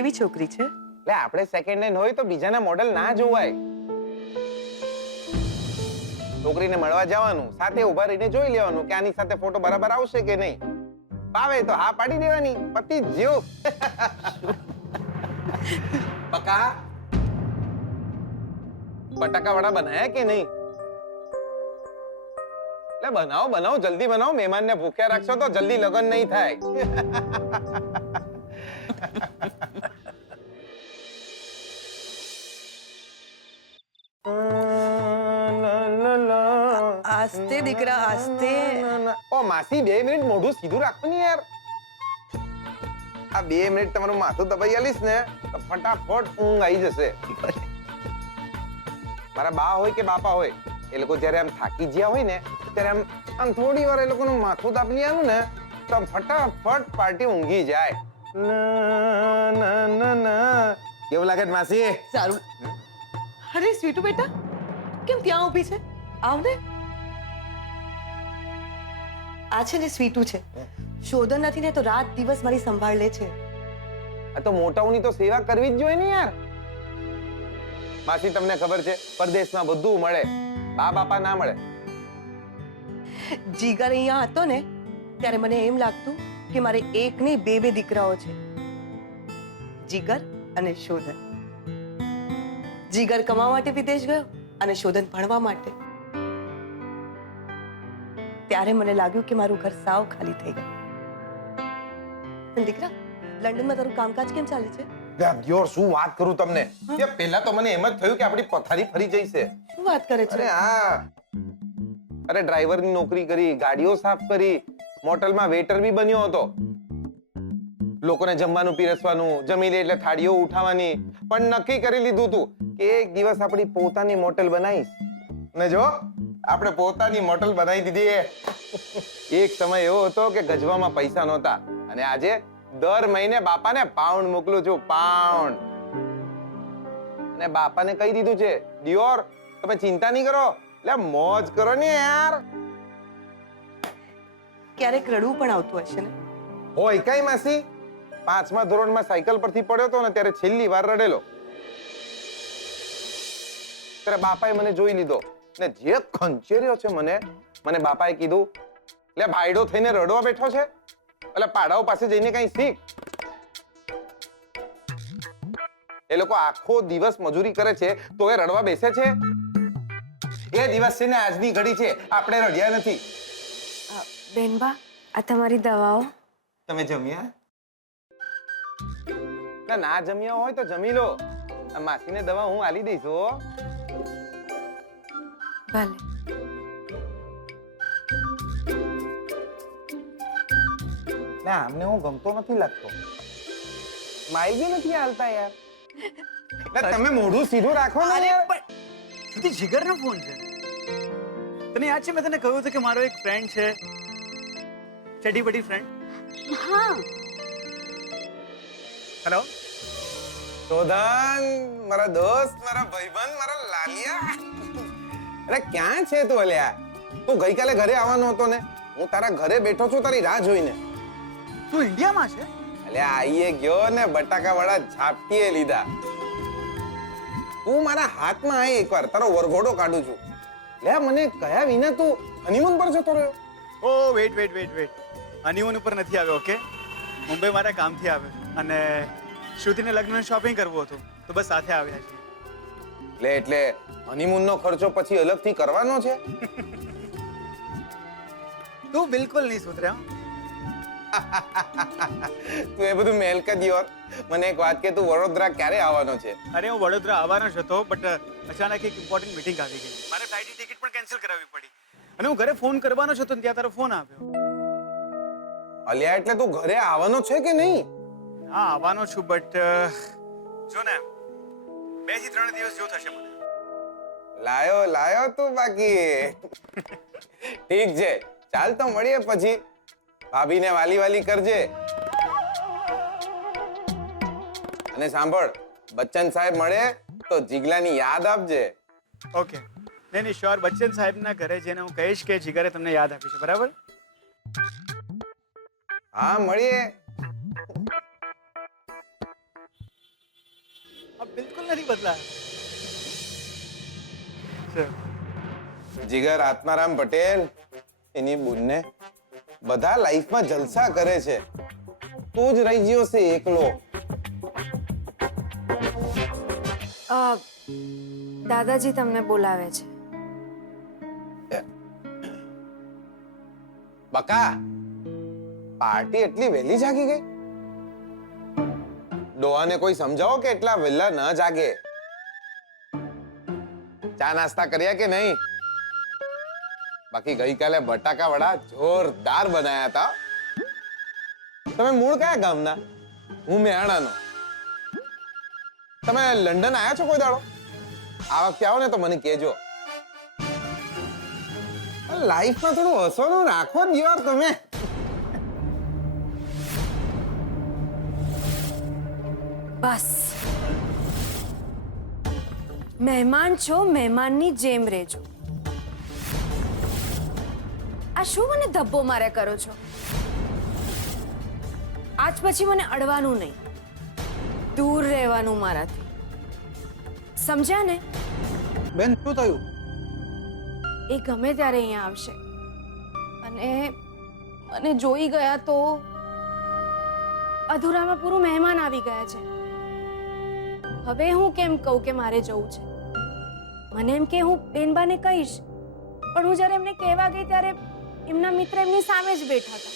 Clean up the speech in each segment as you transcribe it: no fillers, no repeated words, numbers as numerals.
કેવી છોકરી છે? એટલે આપણે સેકન્ડ હેન્ડ હોય તો બીજાના મોડેલ ના જોવાય. છોકરીને મળવા જવાનું, સાથે ઉભા રહીને જોઈ લેવાનું કે આની સાથે ફોટો બરાબર આવશે કે નહીં. ભાવે તો હા પાડી દેવાની, પતિ જીવ. પકા બટાકા વડા બનાયા કે નહીં? એટલે બનાવો બનાવો, જલ્દી બનાવો. મહેમાનને ભૂખ્યા રાખશો તો જલ્દી લગન નહીં થાય. આસ્તે દીકરા આસ્તે. ઓ માસી 2 મિનિટ મોઢું સીધું રાખો ને યાર. આ 2 મિનિટ તમારું માથું દબાઈ આલીશ ને તો ફટાફટ ઊંઘ આવી જશે. મારા બા હોય કે બાપા હોય, એ લોકો જયારે આમ થાકી ગયા હોય ને ત્યારે આમ થોડી વાર એ લોકોનું માથું દાબલી આલું ને તો આમ ફટાફટ પાર્ટી ઊંઘી જાય. કેવું લાગે છે માસી? સારું. અરે સ્વીટુ બેટા, કેમ ત્યાં ઊભી છે? આવ ને. આ છે ને સ્વીટુ છે. શોધન નથી ને તો રાત દિવસ મારી સંભાળ લે છે. આ તો મોટાઓની તો સેવા કરવી જ જોઈએ ને યાર. માસી તમને ખબર છે, પરદેશમાં બધું મળે, બા બાપા ના મળે. જીગર અહીંયા હતો ને ત્યારે મને એમ લાગતું કે મારે એક નહીં બે દીકરાઓ છે, જીગર અને શોધન. જીગર કમાવા માટે વિદેશ ગયો અને શોધન ભણવા માટે. ત્યારે મને લાગ્યું કે મારું ઘર સાવ ખાલી થઈ ગયું. પણ દીકરા, લંડનમાં તારું કામકાજ કેમ ચાલે છે? યાર શું વાત કરું તમને. પહેલા તો મને એમ જ થયું કે આપણી પથારી ફરી જઈ છે. શું વાત કરે છે? અરે હા, અરે ડ્રાઈવરની નોકરી કરી, ગાડીઓ સાફ કરી, મોટલમાં વેટર બી બન્યો હતો. લોકોને જમવાનું પીરસવાનું, જમી લે એટલે થાળીઓ ઉઠાવવાની. પણ નક્કી કરી લીધું હતું કે એક દિવસ આપણી પોતાની મોટલ બનાવીશ. ને જો આપણે પોતાની મોટલ બનાવી દીધી. એક સમય એવો હતો કે ગજવામાં પૈસા નહોતા અને આજે દર મહિને બાપાને પાઉન્ડ મોકલું છું, પાઉન્ડ. અને બાપાને કહી દીધું છે, ડિયોર તમે ચિંતા નહીં કરો, એટલે મોજ કરો ને યાર. ક્યારેક રડવું પણ આવતું હશે ને? હોય કઈ માસી, 5મા ધોરણમાં સાયકલ પરથી પડ્યો હતો ને ત્યારે છેલ્લી વાર રડેલો. ત્યારે બાપાએ મને જોઈ લીધો ને જે ખંચેર્યો છે મને બાપાએ કીધું, એટલે ભાઈડો થઈને રડવા બેઠો છે? એટલે પાડાઓ પાસે જઈને કઈ શીખ. એ લોકો આખો દિવસ મજૂરી કરે છે તો એ રડવા બેસે છે? એ દિવસ છે ને આજની ઘડી છે, આપણે રડ્યા નથી. બેનબા, આ તમારી દવાઓ. તમે જમ્યા? ના જમ્યા હોય તો જમી લો. આ માસીને દવા હું આલી દઈશ હો. ભલે. ના અમને હું ગમતો નથી લાગતો. માઈ બી નથી હાલતા યાર. તમે મોઢું સીધું રાખો ને યાર. સુધી જીગરનો ફોન છે. તને યાદ છે મેં તને કહ્યું હતું કે મારો એક ફ્રેન્ડ છે, ચડી બડી ફ્રેન્ડ. હા. હેલો શોધન, મારા દોસ્ત, મારા ભાઈબંધ, મારા લાલિયા. અરે ક્યાં છે તું અલ્યા? તું ગઈકાલે ઘરે આવવાનો હતો ને? હું તારા ઘરે બેઠો છું તારી રાહ જોઈને. તું ઇન્ડિયામાં છે? અલ્યા આઈએ ગયો ને બટાકા વડા ઝાપટીએ લીધા. તું મારા હાથમાં આય એકવાર, તારો વરઘોડો કાઢું છું. લે મને કયા વિના તું હનીમૂન પર જતો રહ્યો? ઓ વેઇટ. હનીમૂન ઉપર નથી આવ્યો. ઓકે, મુંબઈ મારા કામથી આવ્યો અને શ્રુતિને લગ્નની શોપિંગ કરવું હતું તો બસ સાથે આવ્યા છીએ. એટલે હનીમૂનનો ખર્ચો પછી અલગથી કરવાનો છે? તું બિલકુલ નહીં સુધર્યા. તું એ બધું મેલ કે દિયોર. મને એક વાત કે, તું વડોદરા ક્યારે આવવાનો છે? અરે હું વડોદરા આવવાનો જ હતો, બટ અચાનક એક ઇમ્પોર્ટન્ટ મીટિંગ આવી ગઈ. મારે ફ્લાઇટની ટિકિટ પણ કેન્સલ કરાવવી પડી અને હું ઘરે ફોન કરવાનો જ હતો ને ત્યાં તારો ફોન આવ્યો. અલ્યા એટલે તું ઘરે આવવાનો છે કે નહીં? હા આવવાનો છું, બટ જો ને 2 થી 3 દિવસ જેવું થશે મને. લાયો તું બાકી. ઠીક છે, ચાલ તો મળીએ પછી. ભાભીને વાલી કરજે. અને સાંભળ, બચ્ચન સાહેબ મળે તો જીગલાની યાદ આપજે. ઓકે. નહીં શ્યોર. બચ્ચન સાહેબના ઘરે જઈને હું કહીશ કે જીગરે તમને યાદ આપી છે. બરાબર? હા મળીએ. अब बिल्कुल नहीं बदला है। चल, જીગર આત્મારામ પટેલ એની બુનને બધા લાઈફમાં જલસા કરે છે, તું જ રહી ગયો છે એકલો. દાદાજી તમને બોલાવે છે. બકા, પાર્ટી એટલી વહેલી જાગી ગઈ? ડોહાને કોઈ સમજાવો કે એટલા વહેલા ન જાગે. ચા નાસ્તા કર્યા કે નહીં? બાકી ગઈકાલે બટાકા વડા જોરદાર બનાયા હતા. તમે મૂળ કયા ગામના? હું મેહાણાનો. તમે લંડન આયા છો કોઈ દાડો? આ વખતે આવો ને તો મને કહેજો. લાઈફમાં થોડું હસવાનું રાખો જ યાર તમે. બસ, મહેમાન છો, મહેમાનની જેમ રહેજો. આ શું મને ધબ્બો મારે કરો છો? આજ પછી મને અડવાનું નહીં, દૂર રહેવાનું મારાથી. સમજ્યા ને? બેન શું થયું? એ ગમે ત્યારે અહીંયા આવશે અને મને જોઈ ગયા તો અધૂરામાં પૂરું મહેમાન આવી ગયા છે. હવે હું કેમ કહું કે મારે જવું છે? મને એમ કે હું બેનબાને કહીશ, પણ હું જ્યારે એમને કહેવા ગઈ ત્યારે એમના મિત્ર એમની સામે જ બેઠા હતા.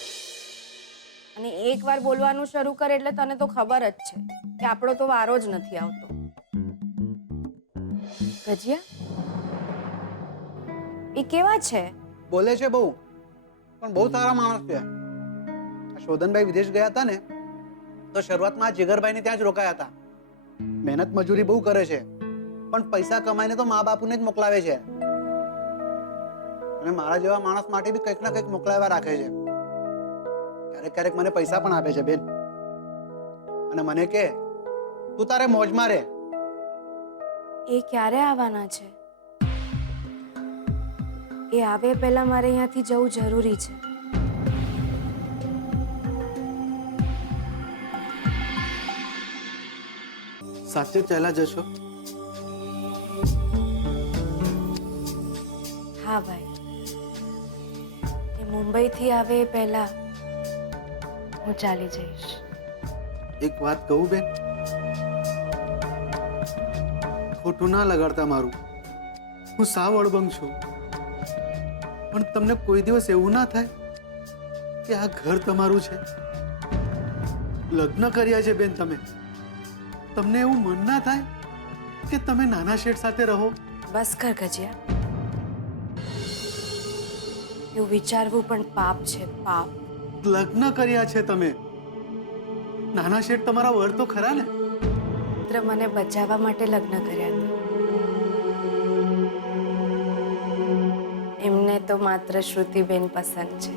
અને એકવાર બોલવાનું શરૂ કરે એટલે તને તો ખબર જ છે કે આપણો તો વારો જ નથી આવતો. ગજિયા, એ કેવા છે? બોલે છે બહુ, પણ બહુ સારા માણસ છે. આ શોધનભાઈ વિદેશ ગયા હતા ને તો શરૂઆતમાં આ જીગરભાઈને ત્યાં જ રોકાયા હતા. મહેનત મજૂરી બહુ કરે છે, પણ પૈસા કમાઈને તો મા બાપુને જ મોકલાવે છે. અને મારા જેવા માણસ માટે બી કંઈક ના કંઈક મોકલાવ્યા રાખે છે. ક્યારેક ક્યારેક મને પૈસા પણ આપે છે બેન, અને મને કે તું તારે મોજમાં રહે. એ ક્યારે આવવાના છે? એ આવે પહેલા મારે અહીંયાથી જવું જરૂરી છે. સાચે ચાલ્યા જશો? હા ભાઈ, એ મુંબઈથી આવે એ પહેલા હું ચાલી જઈશ. એક વાત કહું બેન, ખોટું ના લગાડતા મારું. હું સાવ અડબંગ છું, પણ તમને કોઈ દિવસ એવું ના થાય કે આ ઘર તમારું છે? લગ્ન કર્યા છે બેન તમે, તમને એવું મન ના થાય કે તમે નાના શેઠ સાથે રહો? બસ કર ગજિયા, એવું વિચારવું પણ પાપ છે, પાપ. લગ્ન કર્યા છે તમે, નાના શેઠ તમારા વર તો ખરા ને? મિત્ર મને બચાવવા માટે લગ્ન કર્યા હતા. એમને તો માત્ર શ્રુતિબેન પસંદ છે.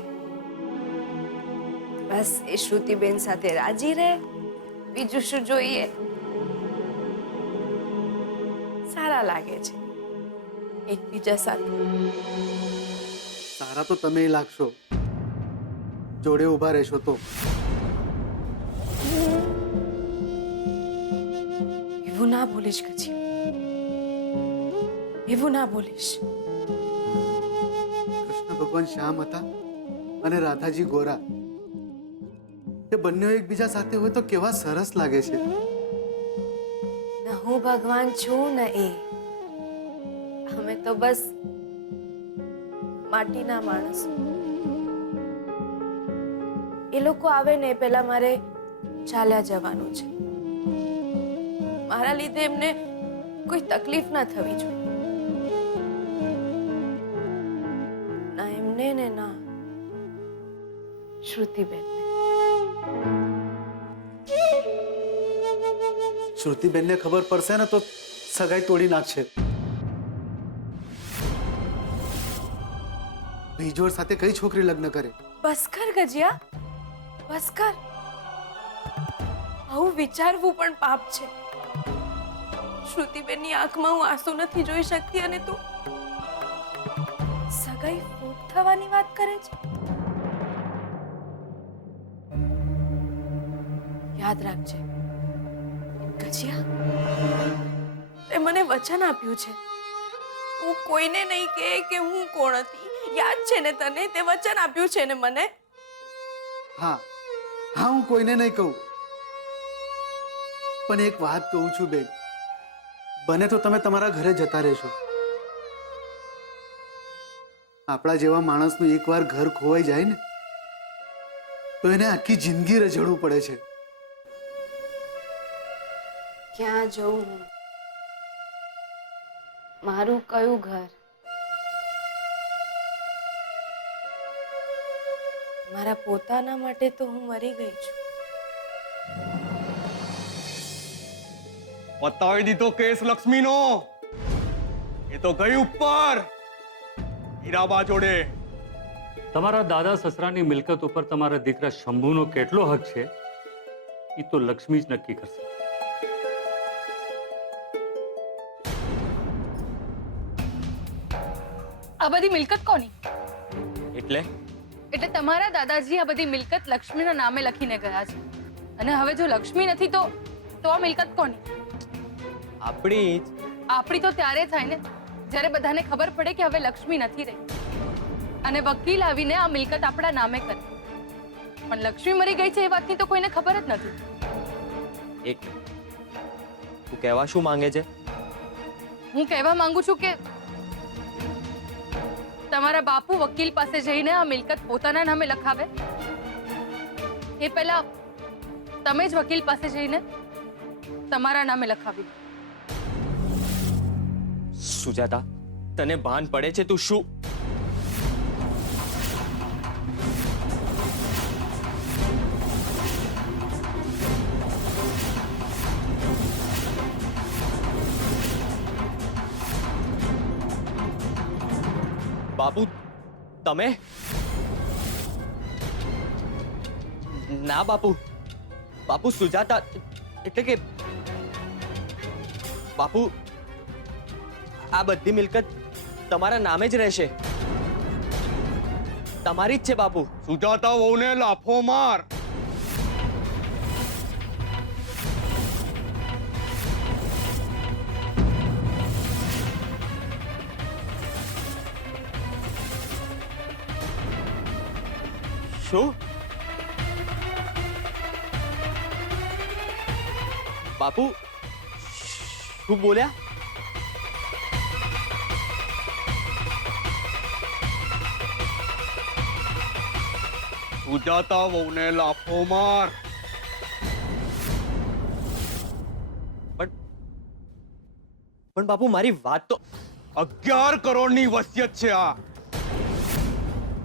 બસ એ શ્રુતિબેન સાથે રાજી રહે, બીજું શું જોઈએ? સારા લાગે છે એકબીજા સાથે. સારા તો તમે લાગશો, જોડે ઊભા રહેશો તો. એવું ના બોલીશ ગજી, એવું ના બોલીશ. કૃષ્ણ ભગવાન શ્યામ હતા અને રાધાજી ગોરા. એ બંને એકબીજા સાથે હોય તો કેવા સરસ લાગે છે. ન હું ભગવાન છું ને એ. અમે તો બસ માટીના માણસો. એ લોકો આવે ને પહેલા મારે ચાલ્યા જવાનું છે. મારા લીધે એમને કોઈ તકલીફ ના થવી જોઈએ. ના એમને ને ના શ્રુતિબેન. શ્રુતિબેનને ખબર પડશે ને તો સગાઈ તોડી નાખશે. ભીજોડ સાથે કઈ છોકરી લગ્ન કરે? બસ કર ગજિયા, બસ કર. આવું વિચારવું પણ પાપ છે. શ્રુતિબેનની આંખમાં હું આંસુ નથી જોઈ શકતી અને તું સગાઈ ફૂટ થવાની વાત કરે છે. યાદ રાખજે, ગજિયા, તે મને વચન આપ્યું છે તું કોઈને નહીં કહે કે હું કોણ હતી. યાદ છે ને તને? તે વચન આપ્યું છે ને મને. હા હા, હું કોઈને નહીં કહું. પણ એક વાત કહું છું બેન, બને તો તમે તમારા ઘરે જતા રહેશો. આપણા જેવા માણસનું એકવાર ઘર ખોવાઈ જાય ને તો એને આખી જિંદગી રઝળવું પડે છે. ક્યાં જઉં હું? મારું કયું ઘર? મારા પોતાના માટે તો હું મરી ગઈ છું. પતાવી દીધો કેસ લક્ષ્મીનો. એ તો ગઈ ઉપર હીરાબા જોડે. તમારા દાદા સસરાની મિલકત ઉપર તમારા દીકરા શંભુનો કેટલો હક છે એ તો લક્ષ્મી જ નક્કી કરશે. આ બધી મિલકત કોની? એટલે એટલે તમારા દાદાજી આ બધી મિલકત લક્ષ્મીના નામે લખીને ગયા છે, અને હવે જો લક્ષ્મી નથી તો આ મિલકત કોની? આપણી આપણી તો ત્યારે થાય ને જ્યારે બધાને ખબર પડે કે હવે લક્ષ્મી નથી રહી, અને વકીલ આવીને આ મિલકત આપણા નામે કરે. પણ લક્ષ્મી મરી ગઈ છે એ વાતની તો કોઈને ખબર જ નથી. એક તું કહેવા શું માંગે છે? હું કહેવા માંગુ છું કે તમારા બાપુ વકીલ પાસે જઈને આ મિલકત પોતાના નામે લખાવે એ પહેલા તમે જ વકીલ પાસે જઈને તમારા નામે લખાવી દો. સુજાતા, તને ભાન પડે છે તું શું? બાપુ, તમે? ના બાપુ, બાપુ સુજાતા એટલે કે બાપુ આ બધી મિલકત તમારા નામે જ રહેશે. તમારી જ છે બાપુ. સુજાતા વહુને લાફો માર. શું? બાપુ શું બોલ્યા? સુજાતા વહુને લાફો માર. પણ બાપુ મારી વાત તો 11 કરોડની વસિયત છે આ,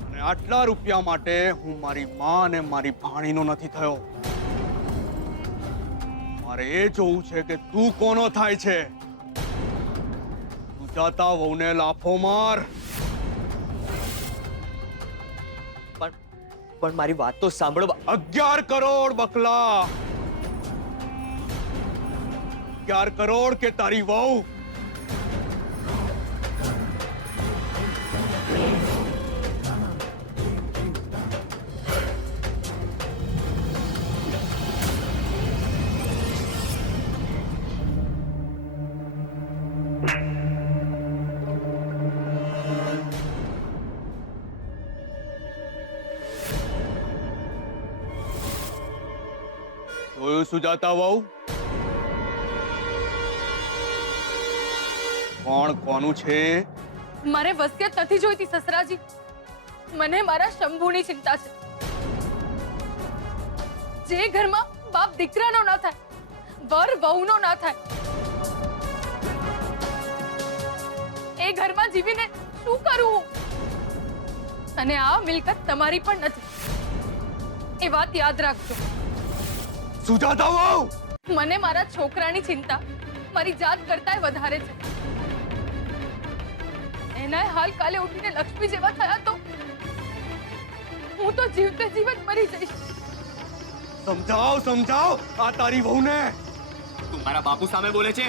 અને આટલા રૂપિયા માટે હું મારી માં અને મારી ભાણીનો નથી થયો. મારે એ જોવું છે કે તું કોનો થાય છે. સુજાતા વહુને લાફો માર. પણ મારી વાત તો સાંભળો. 11 કરોડ બકલા. 11 કરોડ કે તારી વહુ. જોયું સુજાતા વહુ? કોણ કોનું છે? મારે વસિયત નથી જોઈતી સસરાજી. મને મારા શંભુની ચિંતા છે. જે ઘરમાં બાપ દીકરાનો ના થાય, વર વહુનો ના થાય, એ ઘરમાં જીવીને શું કરવું? અને આ મિલકત તમારી પણ નથી, એ વાત યાદ રાખજો. સુજાતા વહુ! મને મારા છોકરાની ચિંતા મારી જાત કરતાંય વધારે છે. એના હાલ કાલે ઉઠીને લક્ષ્મી જેવા થયા તો હું તો જીવતે જીવત મરી જઈશ. સમજાવ સમજાવ આ તારી વહુને. તું મારા બાપુ સામે બોલે છે?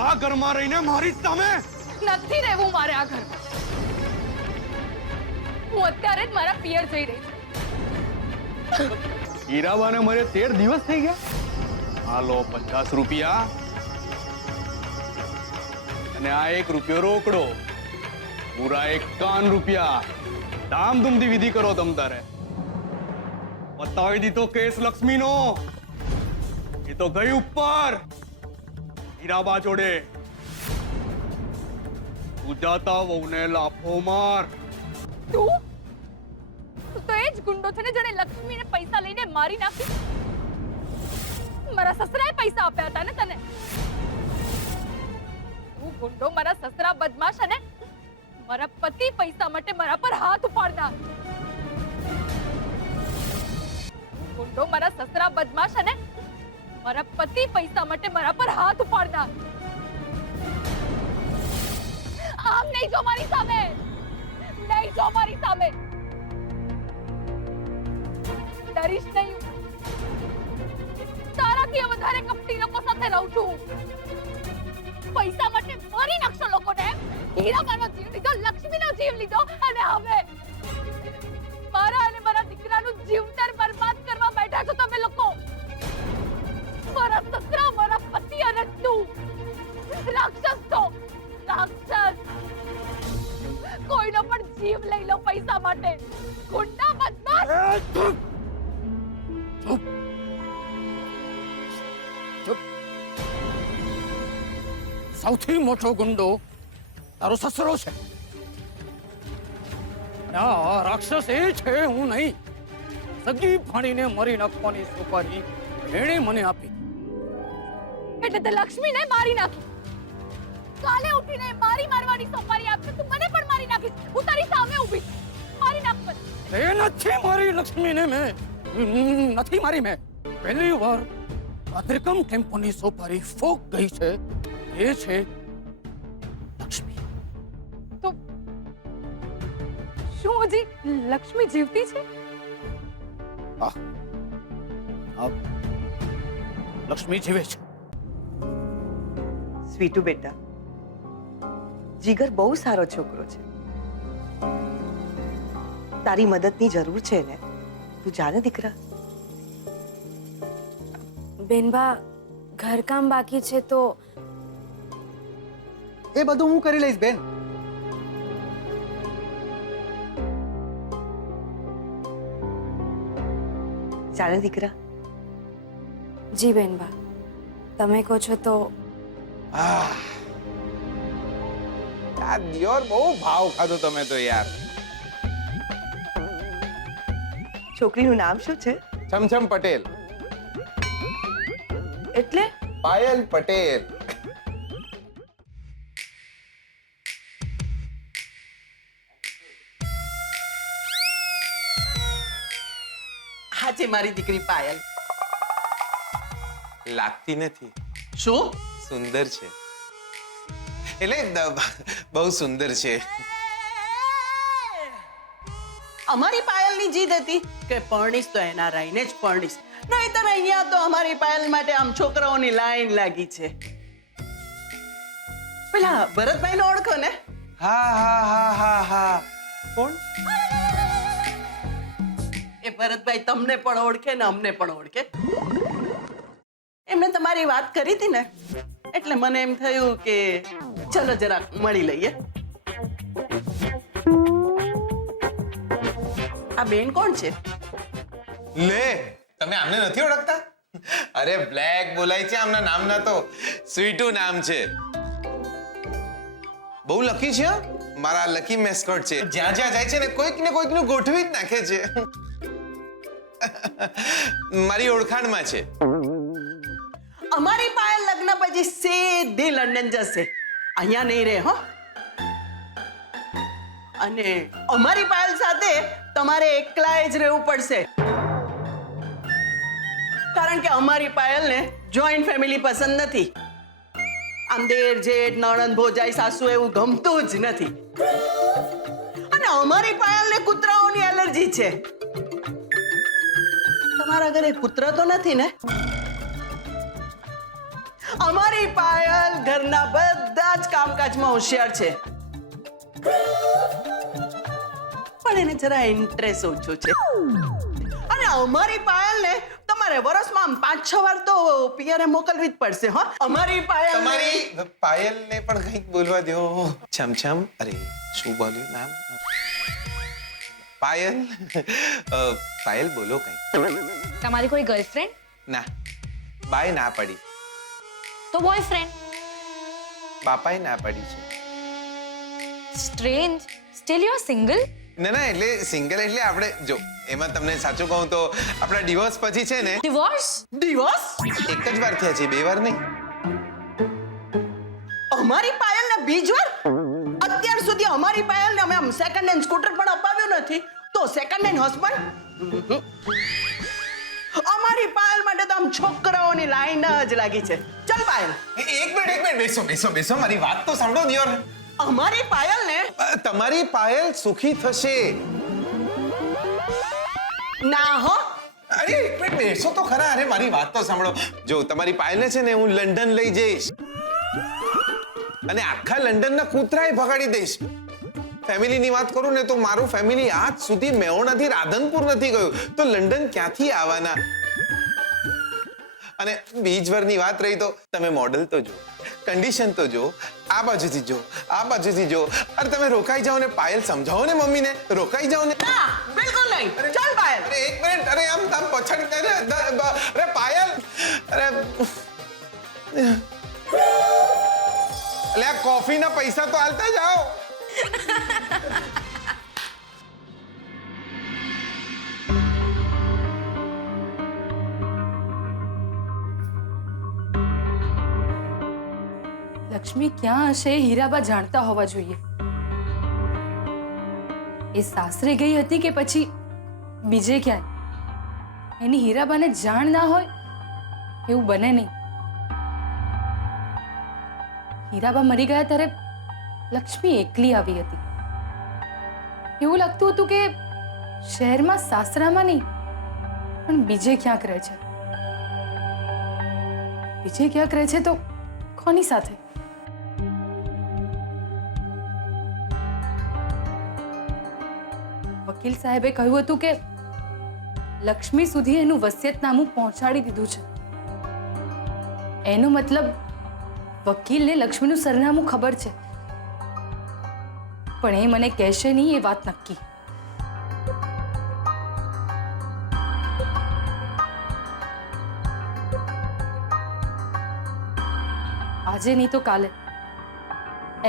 આ ઘરમાં રહીને મારી સામે નથી રહેવું મારે આ ઘરમાં. હું અત્યારે જ મારા પિયર જઈ રહી છું. હીરાબાને મરે 13 દિવસ થઈ ગયા. હાલો 50 રૂપિયા અને આ 1 રૂપિયો રોકડો, પૂરા 51 રૂપિયા. ધામધૂમથી વિધિ કરો તમ તારે. બતાવી દીધો કેસ લક્ષ્મીનો. એ તો ગઈ ઉપર હીરાબા જોડે. સુજાતા વહુને લાફો માર. તું તો એ જ ગુંડો છે ને જેણે લક્ષ્મીને પૈસા લઈને મારી નાખી. મારા સસરાએ પૈસા આપ્યા હતા ને તને. તું ગુંડો, મારા સસરા બદમાશ, અને મારા પતિ પૈસા માટે મારા પર હાથ ઉપાડનાર. તું ગુંડો, મારા સસરા બદમાશ, અને મારા પતિ પૈસા માટે મારા પર હાથ ઉપાડનાર. આમ નહીં જો મારી સામે, નહીં જો મારી સામે. ડરીશ નહીં. તારાથી વધારે કપટી લોકો સાથે રહું છું. પૈસા માટે મારી નાખશો લોકોને. હીરાબાનો જીવ લીધો, લક્ષ્મીનો જીવ લીધો, અને હવે મારા અને મારા દીકરાનું જીવતર બરબાદ કરવા બેઠા છો તમે લોકો. મારા સસરા, મારા પતિ અને તું રાક્ષસ છો, રાક્ષસ. કોઈનો પણ જીવ લઈ લો પૈસા માટે. ગુંડા, બદમાશ. સૌથી મોટો ગુંડો તારો સસરો છે. આ રાક્ષસ એ છે, હું નહીં. સગી ભાણીને મરી નાખવાની સુપારી એણે મને આપી. એટલે તે લક્ષ્મીને મારી નાખી. કાલે ઉઠીને મારી મારવાની સોપારી આપશે. તું મને પણ મારી નાખીશ. હું તારી સામે ઊભી છું. મારી નાખ મને. એ નથી મારી લક્ષ્મીને મેં. નથી મારી મેં. પહેલી વાર આ ત્રિકમ ટેમ્પોની સોપારી ફોક ગઈ છે. એ છે લક્ષ્મી. તો શું હજી લક્ષ્મી જીવતી છે? લક્ષ્મી જીવે છે. સ્વીટુ બેટા, જીગર બહુ સારો છોકરો છે. તારી મદદની જરૂર છે ને. તું જા ને દીકરા. બેનબા, ઘરકામ બાકી છે તો એ બધું હું કરી લઈશ બેન. જા ને દીકરા. જી બેનબા, તમે કહો છો તો. આ દિયોર બહુ ભાવ ખાધો તમે તો યાર. છોકરીનું નામ શું છે? છમછમ પટેલ. એટલે પાયલ પટેલ. આ છે મારી દીકરી પાયલ. લાગતી નથી. શું? સુંદર છે. એટલે બહુ સુંદર છે. અમારી પાયલની જીદ હતી કે પરણીશ તો એના રાઈને જ પરણીશ. નહીંતર અહીંયા તો અમારી પાયલ માટે આમ છોકરાઓની લાઈન લાગી છે. પેલા ભરતભાઈને ઓળખો ને? હા હા હા હા હા. કોણ? એ ભરતભાઈ તમને પણ ઓળખે ને અમને પણ ઓળખે. એમને તમારી વાત કરી હતી ને, એટલે મને એમ થયું કે ચલો જરા મળી લઈએ. આ બેન કોણ છે? લે, તમે આમને નથી ઓળખતા? અરે બ્લેક બોલાય છે આમના નામના તો. સ્વીટુ નામ છે. બહુ લકી છે. મારા લકી મેસ્કોટ છે. જ્યાં જ્યાં જાય છે ને કોઈક ને કોઈકનું ગોઠવી જ નાખે છે. મારી ઓળખાણમાં છે. અમારી પાયલ લગ્ન પછી સીધી લંડન જશે. અહીંયા નહીં રહે હો. અને અમારી પાયલ સાથે તમારે એકલાએ જ રહેવું પડશે. કારણ કે અમારી પાયલને જોઈન્ટ ફેમિલી પસંદ નથી. આમ દેર જેઠ નણંદ ભોજાઈ સાસુ એવું ગમતું જ નથી. અને અમારી પાયલને કૂતરાઓની એલર્જી છે. તમારા ઘરે કૂતરા તો નથી ને? અમારી પાયલ ઘરના બધા જ કામકાજમાં હોશિયાર છે, પણ એને જરા ઇન્ટરેસ્ટ ઓછો છે. અને અમારી પાયલને તમારે તમારે વરસમાં આમ 5-6 વાર તો પિયરે મોકલવી જ પડશે હો અમારી પાયલ તમારી પાયલને પણ કંઈક બોલવા દો. છમછમ, અરે શું બોલ્યું નામ? પાયલ. પાયલ બોલો કંઈક. તમારી કોઈ ગર્લફ્રેન્ડ? ના, બાય ના પડી. તો બોયફ્રેન્ડ? બાપાએ ના પડી છે. Strange. Steel you are single? ના ના, એટલે સિંગલ એટલે આપણે જો એમાં તમને સાચું કહું તો આપણા ડિવોર્સ પછી છે ને ડિવોર્સ? ડિવોર્સ એક જ વાર થયા છે, 2 વાર નહીં. અમારી પાયલને બીજ વાર અત્યાર સુધી અમારી પાયલને અમે આમ સેકન્ડ હેન્ડ સ્કૂટર પણ અપાવ્યું નથી તો સેકન્ડ હેન્ડ હસબન્ડ અમારી પાયલ માટે તો આમ છોકરાઓની લાઈન જ લાગી છે. ચલ પાયલ. એક મિનિટ બેસો મારી વાત તો સાંભળો દિયોર. અમારી પાયલને તમારી પાયલ સુખી થશે. ના હો. અરે એક મિનિટ બેસો તો ખરા. અરે મારી વાત તો સાંભળો. જો તમારી પાયલને છે ને હું લંડન લઈ જઈશ અને આખા લંડનના કૂતરાએ ભગાડી દઈશ. ફેમિલીની વાત કરું ને તો મારું ફેમિલી આજ સુધી મેહોણાથી રાધનપુર નથી ગયું તો લંડન ક્યાંથી આવવાના. અને બીજવરની વાત રહી તો તમે મોડલ તો જો, કન્ડિશન તો જો, આ બાજુથી જો, આ બાજુથી જો. અરે તમે રોકાઈ જાઓ ને પાયલ, સમજાવો ને મમ્મીને, રોકાઈ જાઓ ને. ના બિલકુલ નહીં. ચલ પાયલ. અરે એક મિનિટ. અરે આમ પછાડી અરે પાયલ. અરે આ કોફીના પૈસા તો આલતા જાઓ. લક્ષ્મી ક્યાં હશે એ હીરાબા જાણતા હોવા જોઈએ. એ સાસરે ગઈ હતી કે પછી બીજે ક્યાંય? એની હીરાબાને જાણ ના હોય એવું બને નહીં. હીરાબા મરી ગયા ત્યારે લક્ષ્મી એકલી આવી હતી. એવું લાગતું હતું કે શહેરમાં સાસરામાં નહીં પણ બીજે ક્યાંક રહે છે. બીજે ક્યાંક રહે છે તો કોની સાથે? વકીલ સાહેબે કહ્યું હતું કે લક્ષ્મી સુધી એનું વસિયતનામું પહોંચાડી દીધું છે. એનો મતલબ વકીલને લક્ષ્મીનું સરનામું ખબર છે પણ એ મને કહેશે નહીં એ વાત નક્કી. આજે નહીં તો કાલે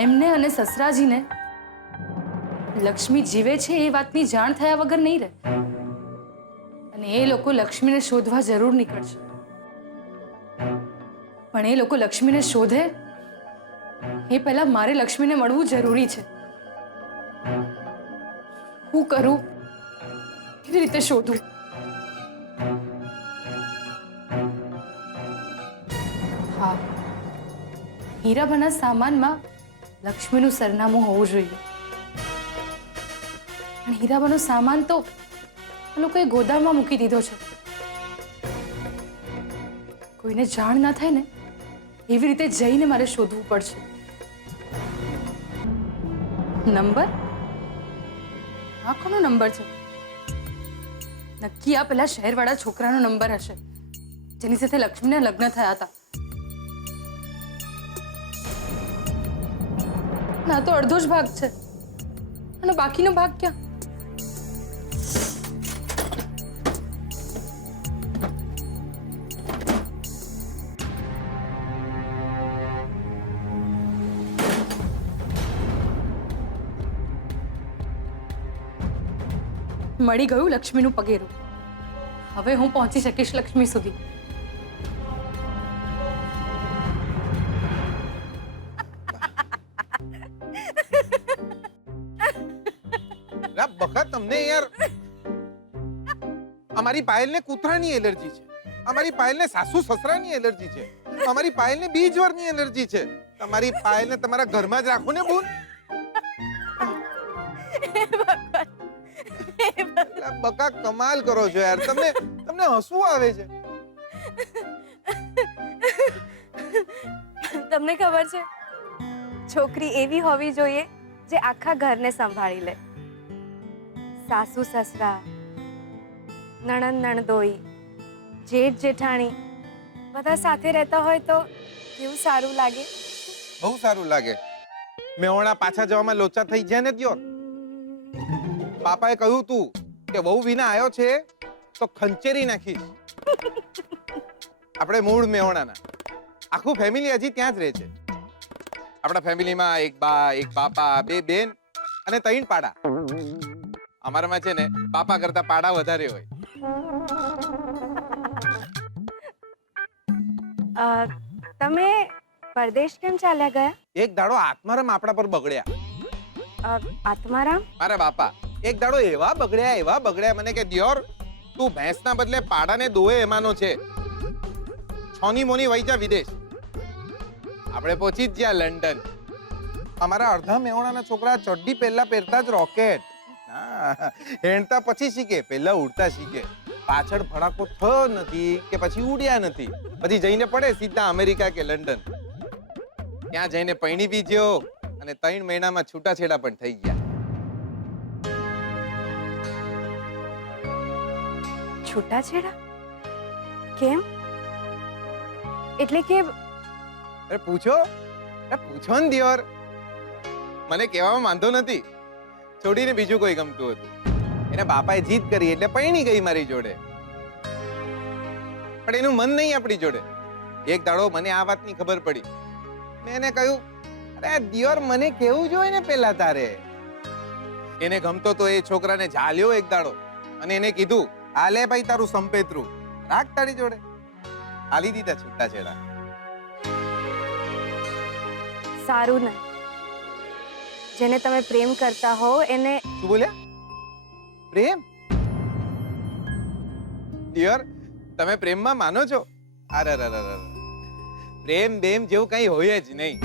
એમને અને સસરાજીને લક્ષ્મી જીવે છે એ વાતની જાણ થયા વગર નહીં રહે અને એ લોકો લક્ષ્મીને શોધવા જરૂર નીકળશે. પણ એ લોકો લક્ષ્મીને શોધે એ પહેલા મારે લક્ષ્મીને મળવું જરૂરી છે. હું કરું? કેવી રીતે શોધું? હા, હીરાબાના સામાનમાં લક્ષ્મીનું સરનામું હોવું જોઈએ. પણ હીરાબાનો સામાન તો આ લોકોએ ગોદામમાં મૂકી દીધો છે. કોઈને જાણ ના થાય ને એવી રીતે જઈને મારે શોધવું પડશે. નંબર? આ કોનો નંબર છે? નક્કી આ પેલા શહેરવાળા છોકરાનો નંબર હશે જેની સાથે લક્ષ્મીના લગ્ન થયા હતા. ના તો અડધો જ ભાગ છે અને બાકીનો ભાગ ક્યાં? મળી ગયું લક્ષ્મીનું પગેરું. હવે હું પહોંચી શકીશ લક્ષ્મી સુધી. બકા તમને યાર અમારી પાયલને કૂતરાની એલર્જી છે, અમારી પાયલને સાસુ સસરાની એલર્જી છે, અમારી પાયલને બીજવરની એલર્જી છે. તમારી પાયલને તમારા ઘરમાં જ રાખો ને બોન. બકા કમાલ કરો છો યાર. તમને હસવું આવે છે. તમને ખબર છે છોકરી એવી હોવી જોઈએ જે આખા ઘરને સંભાળી લે. સાસુ સસરા, નણંદ નણદોઈ, જેઠ જેઠાણી બધા સાથે રહેતા હોય તો કેવું સારું લાગે. બહુ સારું લાગે. મેહોણા પાછા જવામાં લોચા થઈ જાય ને ત્યો. પાપાએ કહ્યું તું કે વહુ વિના આવ્યો છે તો ખંચેરી નાખીશ. આપણે મૂળ મેહોણાના. આખું ફેમિલી હજી ત્યાં જ રહે છે. આપણા ફેમિલીમાં એક બા, એક બાપા, બે બેન અને 3 પાડા. અમારામાં છે ને બાપા કરતા પાડા વધારે હોય. તમે પરદેશ કેમ ચાલ્યા ગયા? એક દાડો આત્મારામ આપણા પર બગડ્યા. આત્મારામ? મારા બાપા એક દાડો એવા બગડ્યા મને કે દિયોર તું ભેંસના બદલે પાડાને દોએ એમાંનો છે. છોની મોની વહી જા વિદેશ. આપણે પહોંચી જ ગયા લંડન. અમારા અડધા મેહોણાના છોકરા ચડ્ડી પહેલા પહેરતા જ રોકેટ. હેણતા પછી શીખે, પહેલા ઉડતા શીખે. પાછળ ફડાકો થયો નથી કે પછી ઉડ્યા નથી, પછી જઈને પડે સીધા અમેરિકા કે લંડન. ત્યાં જઈને પૈણી બી જ્યો અને 3 મહિનામાં છૂટાછેડા પણ થઈ ગયા. છૂટાછેડા? કેમ? એટલે કે અરે પૂછો ને દિયોર. મને કહેવામાં વાંધો નથી. છોડીને બીજું કોઈ ગમતું હતું. એને બાપાએ જીદ કરી એટલે પૈણી ગઈ મારી જોડે. પણ એનું મન નહીં આપણી જોડે. એક દાડો મને આ વાતની ખબર પડી. મેં એને કહ્યું, અરે દિયોર મને કેવું જોઈએ ને પેલા તારે. એને ગમતો તો એ છોકરાને ઝાલ્યો એક દાડો અને એને કીધું, આ લે ભાઈ તારું સંપેતરું, રાખ તારી જોડે. આલી દીધા છૂટાછેડા. સારું ને, જેને તમે પ્રેમ કરતા હો એને. શું બોલ્યા? પ્રેમ? ડિયર, તમે પ્રેમમાં માનો છો? અરે પ્રેમ બેમ જેવું કઈ હોય જ નહીં.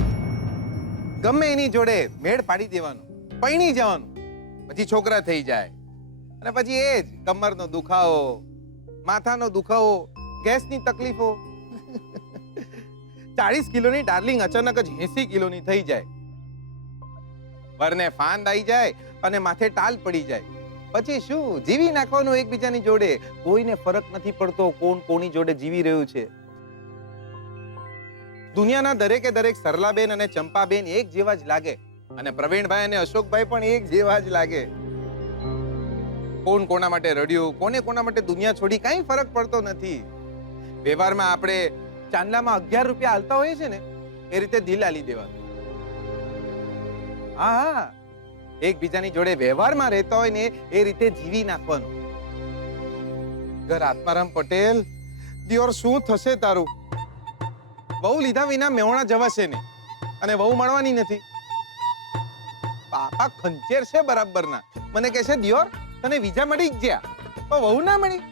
ગમે એની જોડે મેળ પાડી દેવાનું, પૈણી જવાનું, પછી છોકરા થઈ જાય. અને પછી એ જ કમરનો દુખાવો, માથાનો દુખાવો, ગેસની તકલીફો. 40 કિલોની ડાર્લિંગ અચાનક જ 80 કિલોની થઈ જાય. વરને ફાંદ આવી જાય અને માથે ટાલ પડી જાય. પછી શું જીવી નાખવાનું એકબીજાની જોડે. કોઈને ફરક નથી પડતો કોણ કોની જોડે જીવી રહ્યું છે. દુનિયાના દરેકે દરેક સરલાબેન અને ચંપાબેન એક જેવા જ લાગે અને પ્રવીણભાઈ અને અશોકભાઈ પણ એક જેવા જ લાગે. કોણ કોના માટે રડ્યું, કોને કોના માટે દુનિયા છોડી, કઈ ફરક પડતો નથી. વ્યવહારમાં આપણે ચાંદલામાં 11 રૂપિયા હાલતા હોઈએ છે ને એ રીતે દિલ આલી દેવાનું. હા, એકબીજાની જોડે વ્યવહારમાં રહેતા હોય ને એ રીતે જીવી નાખવાનું. ઘર આત્મારામ પટેલ, દિયોર શું થશે તારું? વહુ લીધા વિના મેહોણા જવાશે નહીં અને વહુ મળવાની નથી. પાપા ખંચેર છે બરાબરના. મને કહે છે દિયોર તને વિઝા મળી જ ગયા તો વહુ ના મળી.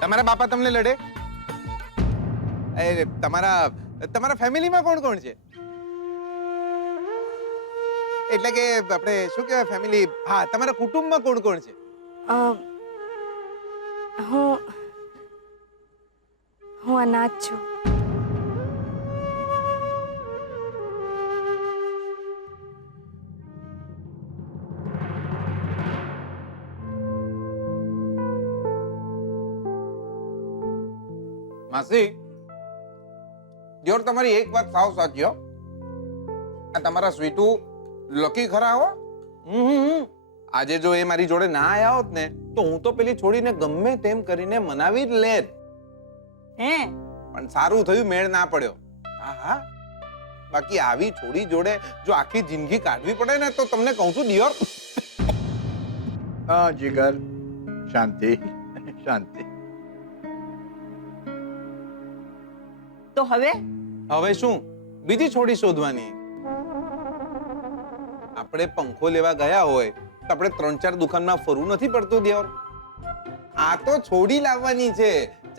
તમારા બાપા તમને લડે? તમારા ફેમિલીમાં કોણ કોણ છે? એટલે કે આપણે શું કહેવાય ફેમિલી? હા, તમારા કુટુંબમાં કોણ કોણ છે? હું અનાથ છું. માસી, દિયોર તમારી એક વાત સાવ સાચી હો. આ તમારા સ્વીટુ લકી ખરા હો. આજે જો એ મારી જોડે ના આયા હોત ને તો હું તો પેલી છોડીને ગમે તેમ કરીને મનાવી જ લેત. પણ સારું થયું મેળ ના પડ્યો. હા, બાકી આવી છોડી જોડે જો આખી જિંદગી કાઢવી પડે ને તો તમને કહું છું દિયોર. હા જીગર, શાંતિ શાંતિ. તો હવે શું બીજી છોડી શોધવાની? આપણે પંખો લેવા ગયા હોય તો આપણે 3-4 દુકાનમાં ફરવું નથી પડતું દિયોર. આ તો છોડી લાવવાની છે.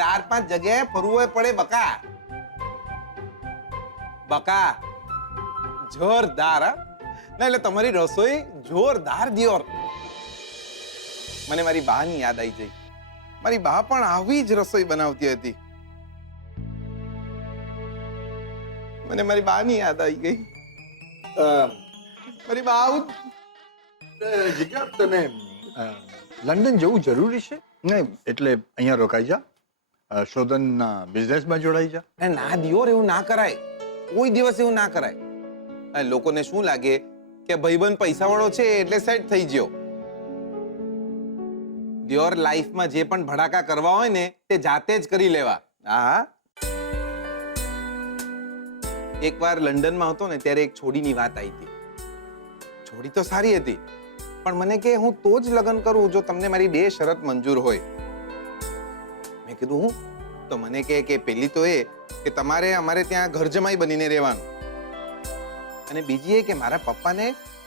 4-5 જગ્યાએ ફરવું પડે બકા. બકા જોરદાર. હા ના, એટલે તમારી રસોઈ જોરદાર દિયોર. મને મારી બાની યાદ આવી ગઈ. મારી બા પણ આવી જ રસોઈ બનાવતી હતી. મને મારી બાની યાદ આવી ગઈ. મારી બા જીગર, તને લંડન જવું જરૂરી છે? નહીં એટલે અહીંયા રોકાઈ જા. શોધન બિઝનેસમાં જોડાઈ જા. એ ના દિયોર, એવું ના કરાય. કોઈ દિવસ એવું ના કરાય. અને લોકોને શું લાગે કે ભાઈબંધ પૈસાવાળો છે એટલે સેટ થઈ ગયો. દિયોર, લાઈફમાં જે પણ ભડાકા કરવા હોય ને તે જાતે જ કરી લેવા. હા, એકવાર લંડનમાં હતો ને ત્યારે એક છોડીની વાત આવી હતી. છોડી તો સારી હતી, પણ મને કે હું તો જ લગ્ન કરું જો તમને મારી 2 શરત મંજૂર હોય. મેં કીધું હું? તો મને કે પેલી તો એ કે તમારે અમારે ત્યાં ઘર જમાઈ બનીને રહેવાનું, અને બીજી એ કે મારા પપ્પાને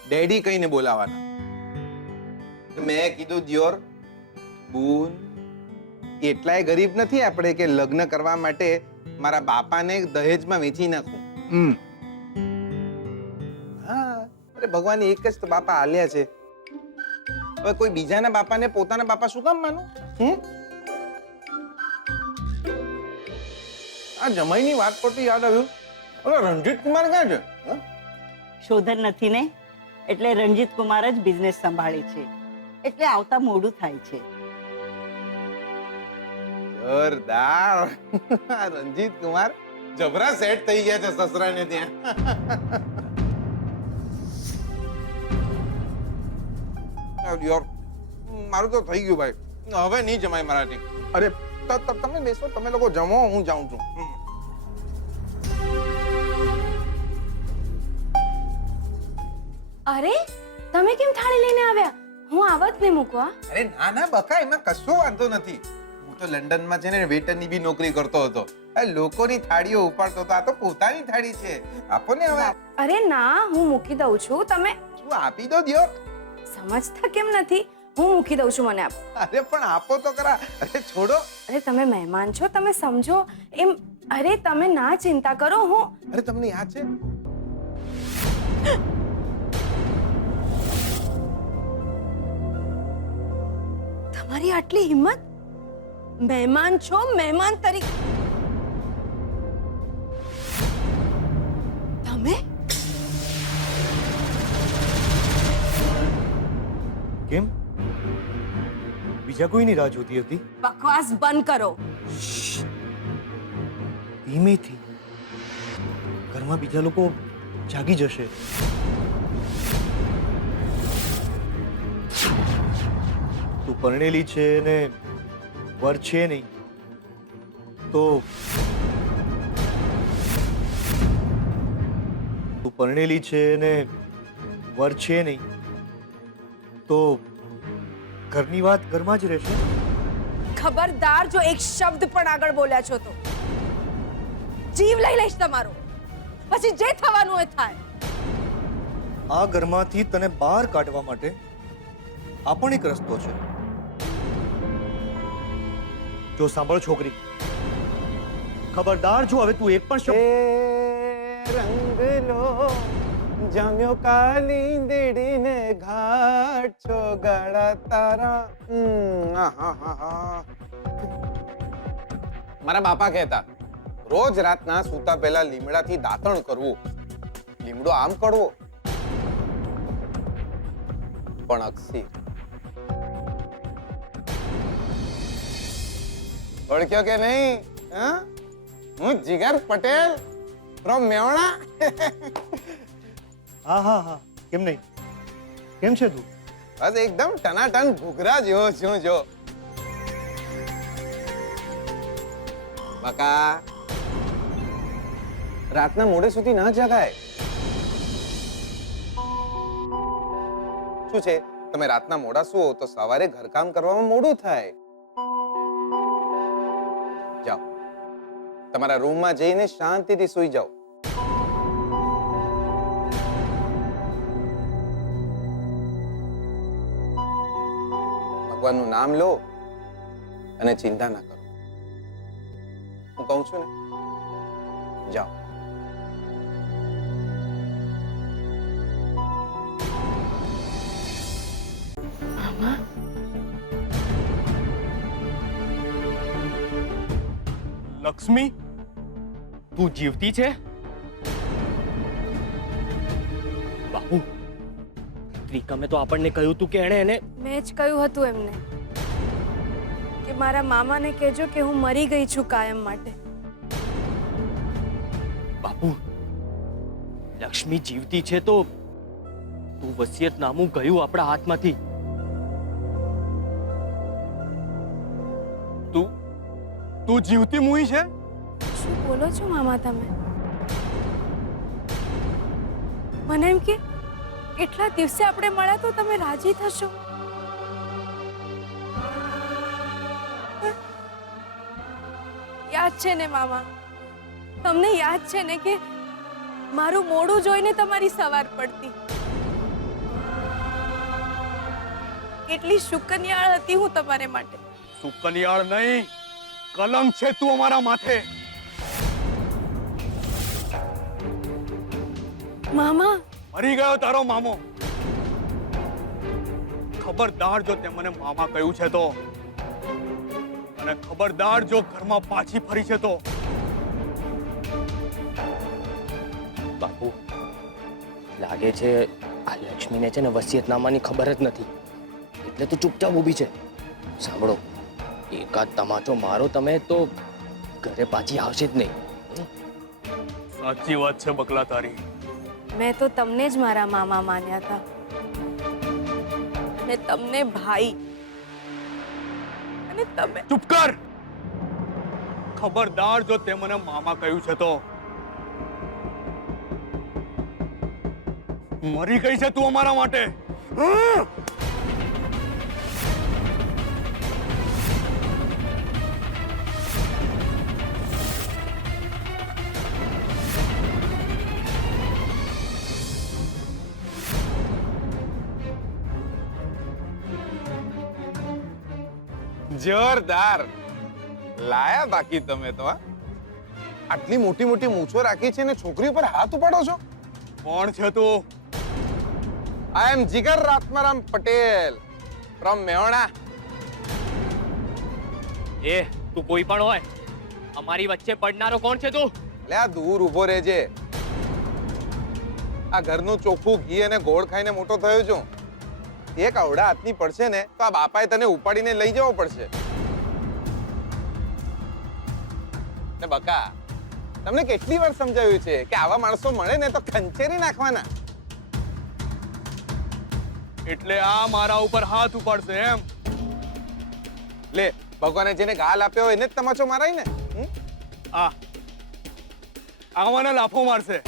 ડેડી કહીને બોલાવાના. મેં કીધું દિયોર, બૂન, એટલાય ગરીબ નથી આપણે કે લગ્ન કરવા માટે મારા બાપાને દહેજમાં વેચી નાખું. હા, અરે ભગવાન એક જ તો બાપા આલ્યા છે. હવે કોઈ બીજાના બાપાને પોતાના બાપા શું કામ માનો? આ જમાઈની વાત પરથી યાદ આવ્યું, ઓલો રણજીત કુમાર ક્યાં છે? શોધન નથી ને, એટલે રણજીત કુમાર જ બિઝનેસ સંભાળે છે, એટલે આવતા મોડું થાય છે. જોરદાર. રણજીત કુમાર જબરા સેટ થઈ ગયા છે સસરાને ત્યાં. મારું તો થઈ ગયું ભાઈ, હવે નહીં જમાય મારાથી. અરે તમે બેસો, તમે લોકો જમો, હું જાઉં છું. અરે તમે કેમ થાળી લઈને આવ્યા? હું આવત ને મૂકવા. અરે ના ના બકા, એમાં કશો વાંધો નથી. હું તો લંડનમાં છે ને વેટરની બી નોકરી કરતો હતો. લોકોની થાળીઓ ઉપાડતો હતો. આ તો પોતાની થાળી છે, આપો ને હવે. અરે ના, હું મૂકી દઉં છું. તમે શું આપી દો દિયો. સમજતા કેમ નથી? હું મૂકી દઉં છું, મને આપો. અરે પણ આપો તો ખરા. અરે છોડો. અરે તમે મહેમાન છો, તમે સમજો એમ. અરે તમે ના ચિંતા કરો. હું અરે તમને યાદ છે તમારી આટલી હિંમત? મહેમાન છો, મહેમાન તરીકે તમે? કેમ? બીજા કોઈની રાહ જોતી હતી? બકવાસ બંધ કરો. ધીમેથી. ઘરમાં બીજા લોકો જાગી જશે. તું પરણેલી છે ને વર છે નહીં, તો તું પરણેલી છે ને વર છે નહીં, તો ઘરની વાત ઘરમાં જ રહેશે. ખબરદાર, જો એક શબ્દ પણ આગળ બોલ્યા છો તો જીવ લઈ લઈશ તમારો. પછી જે થવાનું હોય થાય. આ ઘરમાંથી તને બહાર કાઢવા માટે આ પણ એક રસ્તો છે. જો સાંભળ છોકરી, ખબરદાર જો હવે તું એક પણ શબ્દ રંગલો જામ્યો કાલી દેડીને ઘાટ છો ગાડા તારા. મારા બાપા કહેતા, રોજ રાતના સૂતા પહેલા લીમડાથી દાંતણ કરવું. લીમડો આમ કડવો પણ અક્ષી. ઓળખ્યો કે નહીં? હું જીગર પટેલ ફ્રોમ મેવાડા. હા હા હા, કેમ નહીં? કેમ છે તું? બસ એકદમ ટનાટન ઘૂઘરા જેવો છું. જો બકા, રાતના મોડે સુધી ના જગાય. શું છે, તમે રાતના મોડા સુવો તો સવારે ઘરકામ કરવામાં મોડું થાય. જાઓ, તમારા રૂમમાં જઈને શાંતિથી સૂઈ જાઓ. ભગવાનનું નામ લો અને ચિંતા ના કરો. હું કહું છું ને, જાઓ. લક્ષ્મી, તું જીવતી છે? બાપુ, ત્રિકમે તો આપણને કહ્યું હતું કે એણે એને મેં જ કહ્યું હતું એમને કે મારા મામાને કહેજો કે હું મરી ગઈ છું કાયમ માટે. બાપુ, લક્ષ્મી જીવતી છે તો તું વસિયતનામું ગયું આપણા હાથમાંથી. તું જીવતી મુઈ છે? શું બોલો છો મામા તમે? મને એમ કે એટલા દિવસે આપણે મળ્યા તો તમે રાજી થશો. યાદ છે ને મામા, તમને યાદ છે ને કે મારું મોઢું જોઈને તમારી સવાર પડતી. કેટલી શુકનિયાળ હતી હું તમારે માટે. સુકન્યાળ નહીં, કલંક છે તું અમારા માથે. મામા, મરી ગયો તારો મામો. ખબરદાર જો તે મને મામા કહ્યું છે તો, અને ખબરદાર જો ઘરમાં પાછી ફરી છે તો. બાપુ, લાગે છે આ લક્ષ્મીને છે ને વસિયતનામાની ખબર જ નથી, એટલે તો ચૂપચાપ ઊભી છે. સાંભળો, એકાદ તમાચો મારો તમે તો ઘરે પાછી આવશે જ નહીં. સાચી વાત છે બકલા તારી. મેં તો તમને જ મારા મામા માન્યા હતા, અને તમને ભાઈ, અને તમે. ચૂપ કર. ખબરદાર જો તે મને મામા કહ્યું છે તો. મરી ગઈ છે તું અમારા માટે. જોરદાર લાયા બાકી તમે તો. આટલી મોટી મોટી મૂછો રાખી છે ને છોકરી ઉપર હાથ ઉપાડો છો. કોણ છે તું? આઈ એમ જીગર રાત્મારામ પટેલ ફ્રોમ મેહોણા. એ તું કોઈ પણ હોય, અમારી વચ્ચે પડનારો કોણ છે તું? લે આ દૂર ઉભો રહેજે. આ ઘરનું ચોખ્ખું ઘી અને ગોળ ખાઈને મોટો થયો છું. એક આવડા હાથની પડશે ને તો આ બાપાએ તને ઉપાડીને લઈ જવો પડશે. ને બકા, તમને કેટલી વાર સમજાવ્યું છે કે આવા માણસો મળે ને તો ખંચેરી નાખવાના. એટલે આ મારા ઉપર હાથ ઉપાડશે એમ? લે, ભગવાને જેને ગાલ આપ્યો હોય એને જ તમાચો મારાય ને. આ મને લાફો મારશે.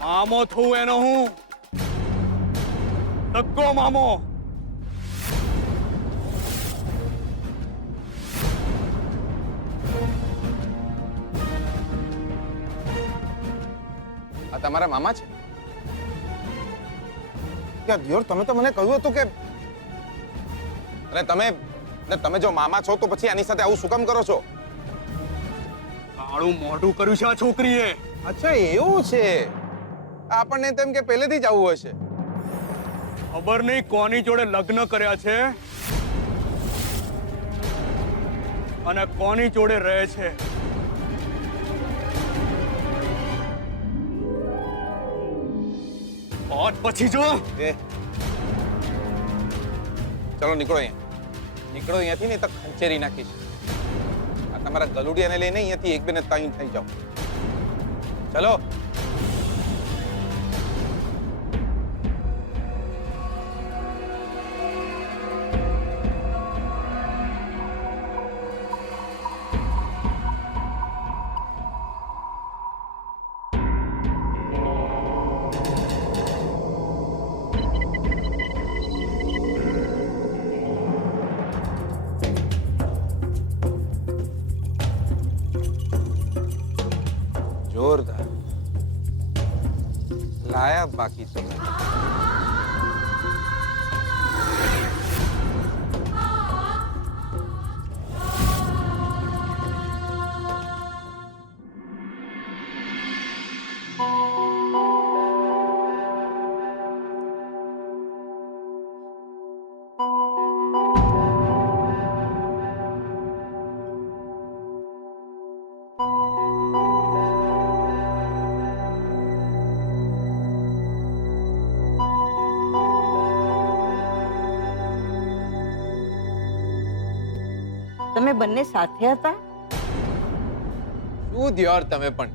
મામો થવું એનો હું ધક્કો મામો. આ તમારા મામા છે? ક્યાં દિયોર, તમે તો મને કહ્યું હતું કે અને તમે જો મામા છો તો પછી આની સાથે આવું શું કામ કરો છો? કાળું મોઢું કર્યું છે આ છોકરીએ. અચ્છા એવું છે. આપણને તેમ કે પહેલેથી જ આવું હશે. ખબર નહીં કોની જોડે લગ્ન કર્યા છે અને કોની જોડે રહે છે. और પછી જો ચલો નીકળો અહીંયાથી નહીં તો ખંચેરી નાખીશ. આ તમારા ગલુડિયાને લઈને અહીંયાથી એક બે ને ત્રણ થઈ જાઓ. ચલો. જોરદાર લાયા બાકી તમે. તમે બંને સાથે હતા? શું દિયોર તમે પણ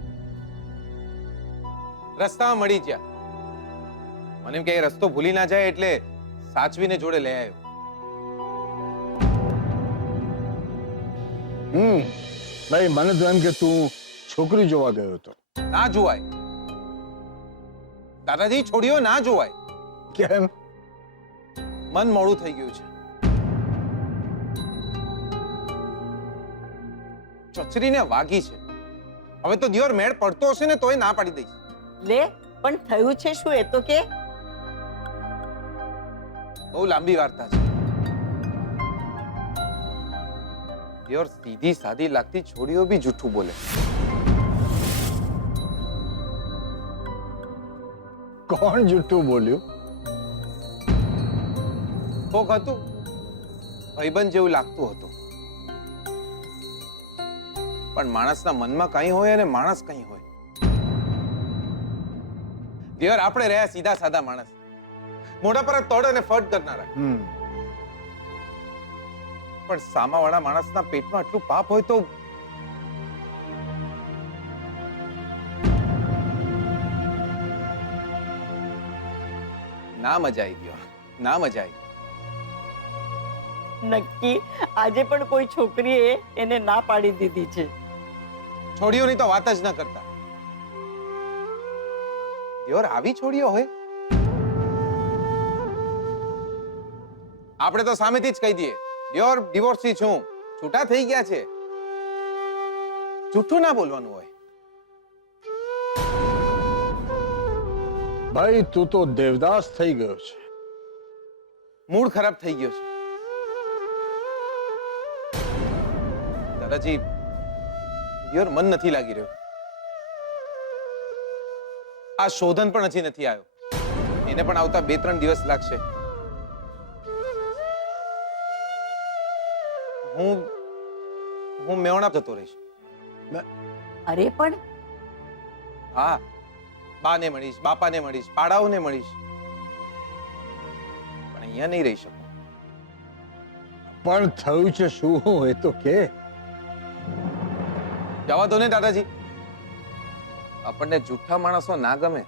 રસ્તામાં મળી ગયા. મને એમ કે એ રસ્તો ભૂલી ના જાય એટલે સાચવીને જોડે લઈ આવ્યો. ભાઈ મને તો એમ કે તું છોકરી જોવા ગયો હતો. ના જોવાય દાદાજી, છોડીઓ ના જોવાય. કેમ? મન મોડું થઈ ગયું છે. ચચરીને વાગી છે. હવે તો દિયોર મેળ પડતો હશે ને તોય ના પાડી દઈશ. લે, પણ થયું છે શું એ તો કે? બહુ લાંબી વાર્તા છે. દિયોર સીધી સાદી લાગતી છોડીઓ બી જૂઠું બોલે. કોણ જૂઠું બોલ્યું? કોક હતું ભાઈબંધ જેવું લાગતું હતું, પણ માણસના મનમાં કંઈ હોય અને માણસ કંઈ હોય. દિયોર આપણે રહ્યા સીધા સાદા માણસ, મોઢા પર તોડ અને ફટ કરનારા. પણ સામાવાળા માણસના પેટમાં આટલું પાપ હોય તો ના મજા આવી ગયો. ના મજા આવી. નક્કી આજે પણ કોઈ છોકરીએ એને ના પાડી દીધી છે. છોડીઓની તો વાત જ ન કરતા. દિયોર આવી છોડીઓ હોય? આપણે તો સામેથી જ કહી દઈએ દિયોર ડિવોર્સી છું, છૂટા થઈ ગયા છે. જૂઠું ના બોલવાનું હોય. ભાઈ તું તો દેવદાસ થઈ ગયો છે. મૂડ ખરાબ થઈ ગયો છે. દાદાજી, દિયોર મન નથી લાગી રહ્યું. આ શોધન પણ હજી નથી આવ્યો. એને પણ આવતા 2-3 દિવસ લાગશે. હું મેવણા જતો રહીશ. અરે પણ હા, બાને મળીશ, બાપાને મળીશ, પાડાઓને મળીશ, પણ અહીંયા નહીં રહી શકું. પણ થયું છે શું એ તો કે? જવા દો ને દાદાજી, આપણને જૂઠા માણસો ના ગમે.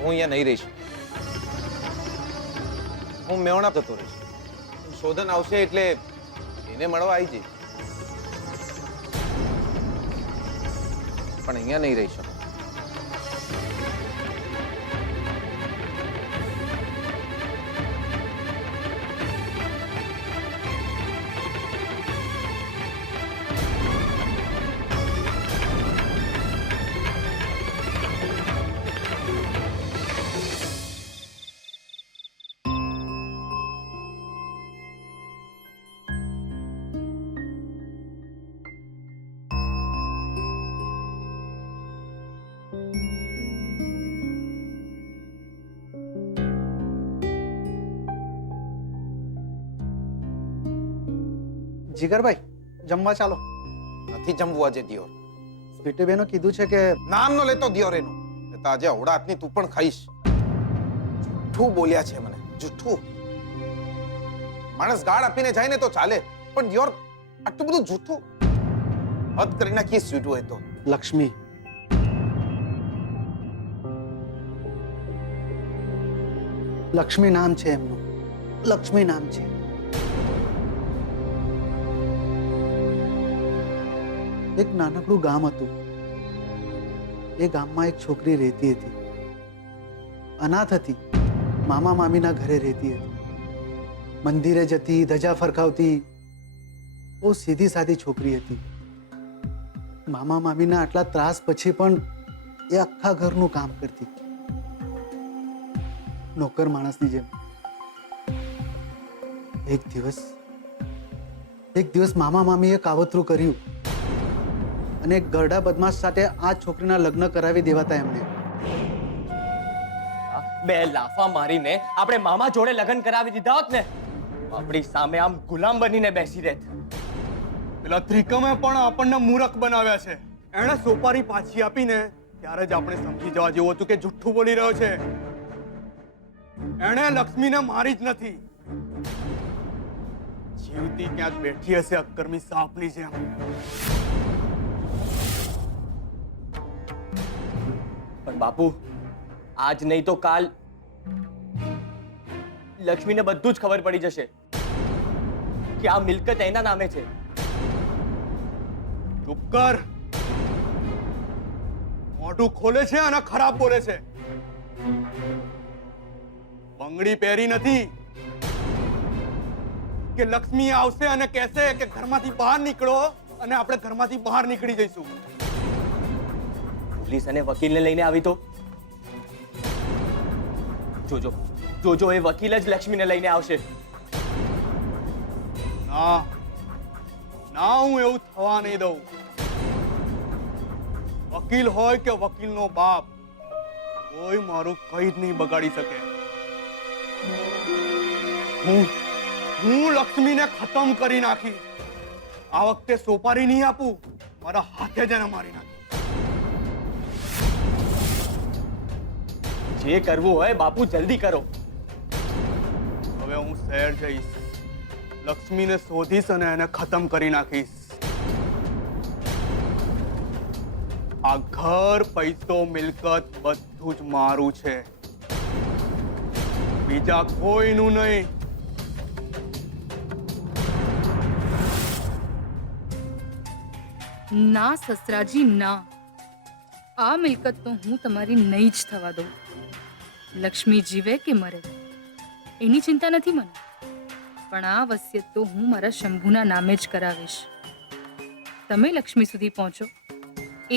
હું અહીંયા નહીં રહીશ. હું મેવણા જતો રહીશ. શોધન આવશે એટલે એને મળવા આવી જઈશ, પણ અહીંયા નહીં રહી શકું. જીગરભાઈ, જમવા ચાલો. નથી જમવું આજે દિયોર. સ્વીટી બેનો કીધું છે કે નામ નો લેતો દિયોર એનું. તો આજે અવડા હાથની તું પણ ખાઈશ. જૂઠું બોલ્યા છે મને, જૂઠું. માણસ ગાળ આપીને જાય ને તો ચાલે, પણ દિયોર આટલું બધું જૂઠું હદ કરી નાખી. સ્વીટું હોય તો લક્ષ્મી, લક્ષ્મી નામ છે એમનું. લક્ષ્મી નામ છે. એક નાનકડું ગામ હતું. એ ગામમાં એક છોકરી રહેતી હતી. અનાથ હતી. મામા મામીના ઘરે રહેતી હતી. મંદિરે જતી, ધજા ફરકાવતી, બહુ સીધી સાદી છોકરી હતી. મામા મામીના આટલા ત્રાસ પછી પણ એ આખા ઘરનું કામ કરતી, નોકર માણસની જેમ. એક દિવસ મામા મામીએ કાવતરું કર્યું અને એક ગરડા બદમાશ સાથે આ છોકરીના લગ્ન કરાવી દેવાતા એમને. બે લાફા મારીને આપણે મામા જોડે લગ્ન કરાવી દીધા હોત ને, આપણી સામે આમ ગુલામ બનીને બેસી રહેત. પેલા ત્રિકમે પણ આપણને મૂરખ બનાવ્યા છે. એણે સોપારી પાછી આપીને ત્યારે જ આપણે સમજી જવા જેવું હતું કે જુઠ્ઠું બોલી રહ્યો છે. એણે લક્ષ્મીને મારી જ નથી. જીવતી ક્યાંક બેઠી હશે અક્કર્મી સાપની જેમ. પણ બાપુ, આજ નહીં તો કાલ લક્ષ્મીને બધું જ ખબર પડી જશે કે આ મિલકત એના નામે છે. ચૂપ કર. મોઢું ખોલે છે અને ખરાબ બોલે છે. બંગડી પહેરી નથી કે લક્ષ્મી આવશે અને કહેશે કે ઘરમાંથી બહાર નીકળો અને આપણે ઘરમાંથી બહાર નીકળી જઈશું. પોલીસ અને વકીલને લઈને આવી તો જોજો જોજો, એ વકીલ જ લક્ષ્મીને લઈને આવશે. ના ના, હું એવું થવા નહીં દઉં. વકીલ હોય કે વકીલનો બાપ, કોઈ મારું કઈ જ નહીં બગાડી શકે. હું લક્ષ્મીને ખતમ કરી નાખી. આ વખતે સોપારી નહીં આપું, મારા હાથે જ એને મારી નાખી. જે કરવું હોય બાપુ જલ્દી કરો. હવે હું શહેર જઈશ, લક્ષ્મીને શોધીશ અને એને ખતમ કરી નાખીશ. આ ઘર, પૈસો, મિલકત બધું જ મારું છે, બીજા કોઈનું નહીં. ના સસરાજી ના, આ મિલકત તો હું તમારી નહીં જ થવા દઉં. લક્ષ્મી જીવે કે મરે એની ચિંતા નથી મને, પણ આ વસિયત તો હું મારા શંભુના નામે જ કરાવીશ. તમે લક્ષ્મી સુધી પહોંચો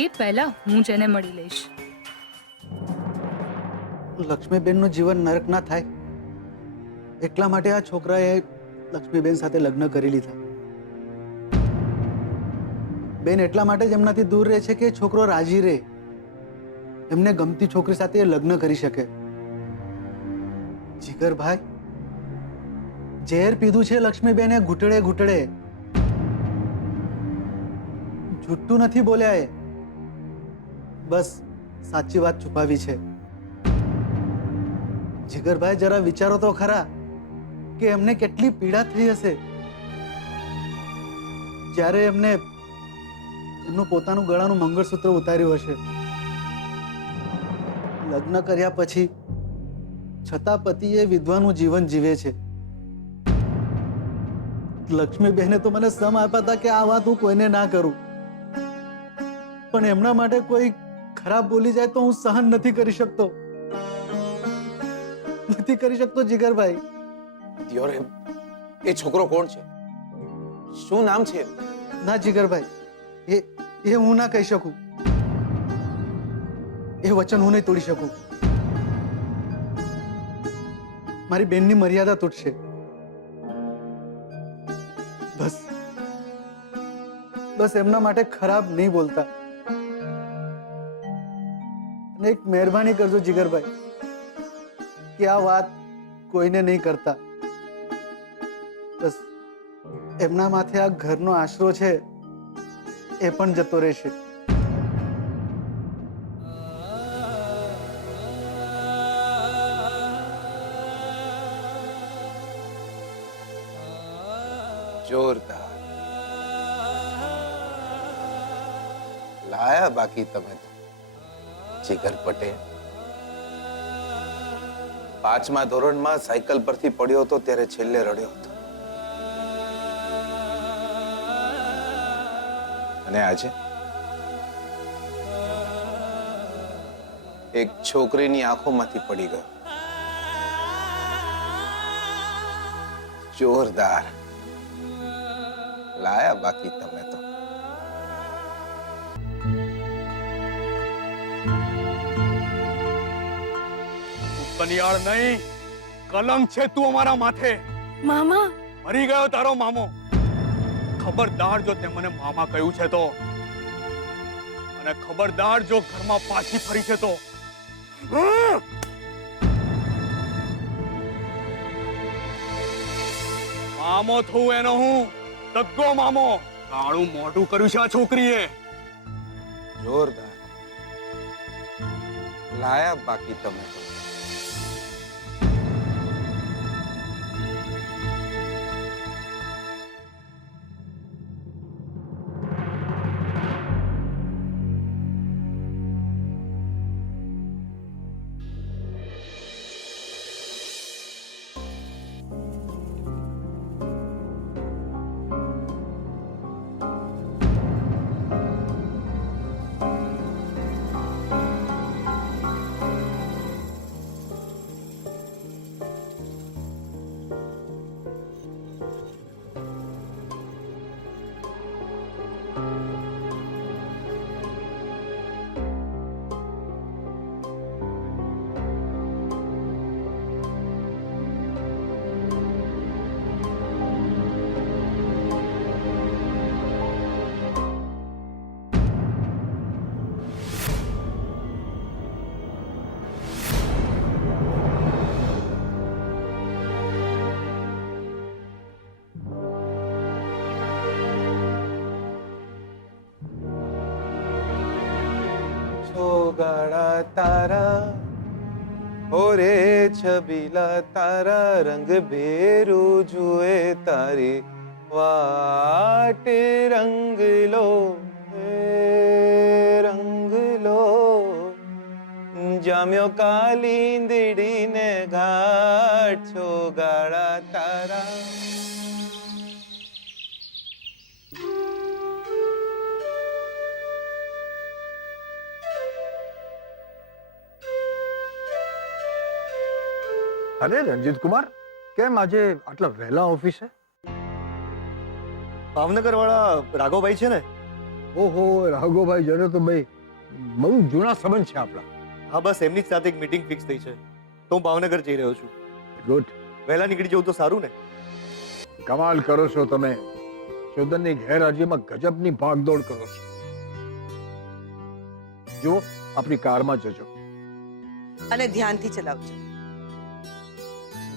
એ પહેલા હું જ એને મળી લઈશ. લક્ષ્મીબેનનું જીવન નરક ના થાય એટલા માટે આ છોકરાએ લક્ષ્મીબેન સાથે લગ્ન કરી લીધા. બેન એટલા માટે જ એમનાથી દૂર રહે છે કે છોકરો રાજી રહે, એમને ગમતી છોકરી સાથે લગ્ન કરી શકે. જીગરભાઈ, ઝેર પીધું છે લક્ષ્મીબેને ઘૂંટડે ઘૂંટડે. જુઠ્ઠું નથી બોલ્યા એ, બસ સાચી વાત છુપાવી છે. જીગરભાઈ, જરા વિચારો તો ખરા કે એમને કેટલી પીડા થઈ હશે જ્યારે એમને એમનું પોતાનું ગળાનું મંગળસૂત્ર ઉતાર્યું હશે. લગ્ન કર્યા પછી છતાં પતિએ વિધવાનું જીવન જીવે છે. લક્ષ્મીબેને તો મને સમ આપ્યા હતા કે આ વાત હું કોઈને ના કરું, પણ એમના માટે કોઈ ખરાબ બોલી જાય તો હું સહન નથી કરી શકતો. નથી કરી શકતો જીગરભાઈ. દિયોરે, એ છોકરો કોણ છે? શું નામ છે? ના જીગરભાઈ, એ હું ના કહી શકું. એ વચન હું નહીં તોડી શકું. મારી બેનની મર્યાદા તૂટશે. બસ બસ એમના માટે ખરાબ નહીં બોલતા. અને એક મહેરબાની કરજો જીગરભાઈ કે આ વાત કોઈને નહીં કરતા. બસ એમના માથે આ ઘરનો આશરો છે એ પણ જતો રહેશે. જોરદાર લાયા બાકી તમે તો. જીગર પટેલ 5મા ધોરણમાં સાયકલ પરથી પડ્યો હતો ત્યારે છેલ્લે રડ્યો હતો, અને આજે એક છોકરીની આંખોમાંથી પડી ગયો. જોરદાર લાયા બાકી તમે તો. કલિયાળ નહીં, કલંક છે તું અમારા માથે. મામા, મરી ગયો તારો મામો. ખબરદાર જો તે મને મામા કહ્યું છે તો, અને ખબરદાર જો ઘરમાં પાછી ફરી છે તો. મામો થયું એનો હું, દગ્ગો મામો. કાળું મોઢું કર્યું છે આ છોકરીએ. જોરદાર લાયા બાકી તમે તો. ગાળા તારા ઓરે છબીલા તારા રંગ ભેરું જુએ તારી વાટ રંગ લો રંગ લો જામ્યો કાલિંદડી ને ઘાટ છો ગાળા તારા. અરે રંજીત કુમાર, કેમ આજે આટલા વહેલા ઓફિસે? ભાવનગર વાળા રાઘવભાઈ છે ને? ઓહો, રાઘવભાઈ જોડે તો ભાઈ બહુ જૂના સંબંધ છે આપણા. હા, બસ એમની જ સાથે એક મીટિંગ ફિક્સ થઈ છે, તો હું ભાવનગર જઈ રહ્યો છું. ગુડ. વહેલા નીકળી જવું તો સારું ને? કમાલ કરો છો તમે. શોધનની ગેરહાજરીમાં ગજબની ભાગદોડ કરો છો. જો આપણી કારમાં જજો અને ધ્યાનથી ચલાવજો.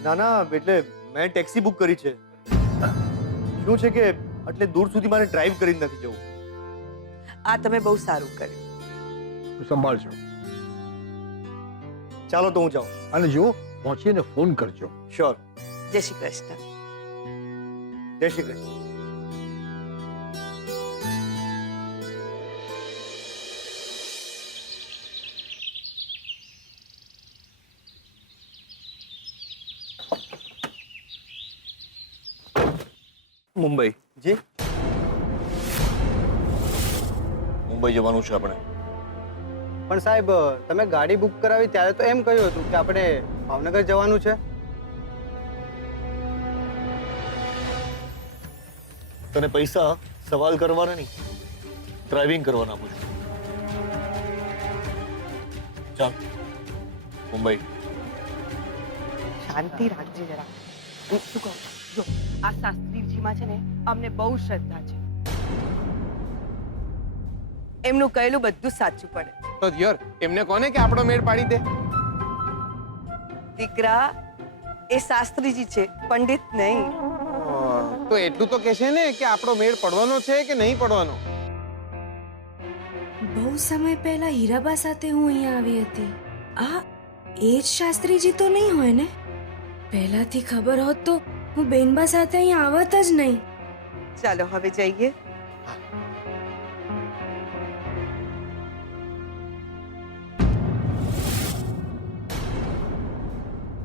ના ના, એટલે મેં ટેક્સી બુક કરી છે. શું છે કે એટલે દૂર સુધી મારે ડ્રાઈવ કરીને નથી જવું. આ તમે બહુ સારું કર્યું. સંભાળજો. ચાલો તો હું જાઉં. અને જો પહોંચીને ફોન કરજો. શ્યોર. જય શ્રી કૃષ્ણ. જય શ્રી કૃષ્ણ. મુંબઈ. જી, મુંબઈ જવાનું છે આપણે. પણ સાહેબ, તમે ગાડી બુક કરાવી ત્યારે તો એમ કહ્યું હતું કે આપણે ભાવનગર જવાનું છે. તને પૈસા સવાલ કરવાના નહીં, ડ્રાઇવિંગ કરવાના આપું છું. ચાલ મુંબઈ. શાંતિ રાખજે જરા. હું શું કહું, જો આ શાસ્ત્રીજીમાં છે ને અમને બહુ શ્રદ્ધા છે. એમનું કહેલું બધું સાચું પડે. તો યાર એમને કોને કે આપણો મેળ પાડી દે. દીકરા, એ શાસ્ત્રીજી છે, પંડિત નહીં. તો એટલું તો કહેશે ને કે આપણો મેળ પડવાનો છે કે નહીં પડવાનો. બહુ સમય પહેલા હીરાબા સાથે હું અહીંયા આવી હતી. આ એ જ શાસ્ત્રીજી તો નહીં હોય ને? પહેલાથી ખબર હોત તો હું બેનબા સાથે અહીંયા આવત જ નહીં. ચાલો હવે જઈએ. હા.